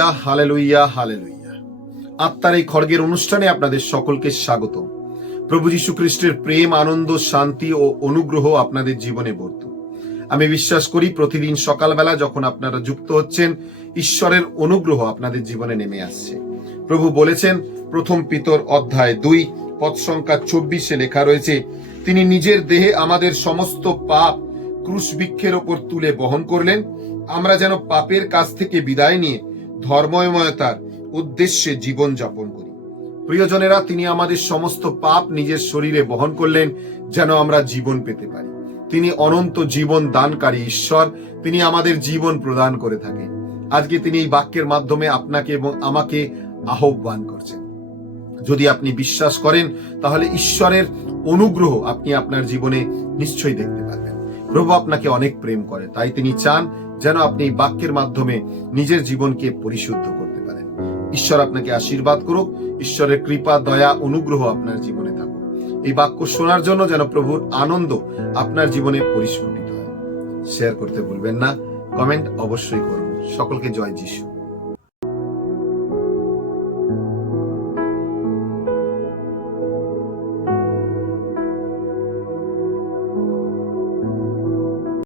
Hallelujah hallelujah hallelujah আত্মার এই খড়গের অনুষ্ঠানে আপনাদের সকলকে স্বাগত। প্রভু যীশু খ্রিস্টের প্রেম, আনন্দ, শান্তি ও অনুগ্রহ আপনাদের জীবনে বর্ত। আমি বিশ্বাস করি প্রতিদিন সকালবেলা যখন আপনারা যুক্ত হচ্ছেন, ঈশ্বরের অনুগ্রহ আপনাদের জীবনে নেমে আসছে। প্রভু বলেছেন, প্রথম পিতর অধ্যায় দুই, পদ সংখ্যা চব্বিশে লেখা রয়েছে, তিনি নিজের দেহে আমাদের সমস্ত পাপ ক্রুশ বৃক্ষের ওপর তুলে বহন করলেন, আমরা যেন পাপের কাছ থেকে বিদায় নিয়ে ধর্মময়তার উদ্দেশ্যে জীবন যাপন করি। প্রিয়জনেরা, তিনি আমাদের সমস্ত পাপ নিজের শরীরে বহন করলেন যেন আমরা জীবন পেতে পারি। তিনি অনন্ত জীবন দানকারী ঈশ্বর, তিনি আমাদের জীবন প্রদান করে থাকেন। আজকে তিনি এই বাক্যের মাধ্যমে আপনাকে এবং আমাকে আহ্বান করছেন। যদি আপনি বিশ্বাস করেন, তাহলে ঈশ্বরের অনুগ্রহ আপনি আপনার জীবনে নিশ্চয়ই দেখতে পাবেন প্রভু আপনাকে অনেক প্রেম করে। তাই তিনি চান যেন আপনি বাক্যের মাধ্যমে নিজের জীবনকে পরিশুদ্ধ করতে পারেন। ঈশ্বর আপনাকে আশীর্বাদ করুক। ঈশ্বরের কৃপা, দয়া, অনুগ্রহ আপনার জীবনে থাকুক। এই বাক্য শোনার জন্য যেন প্রভুর আনন্দ আপনার জীবনে পরিস্ফুটিত হয়। শেয়ার করতে ভুলবেন না। কমেন্ট অবশ্যই করুন। সকলকে জয় যিশু।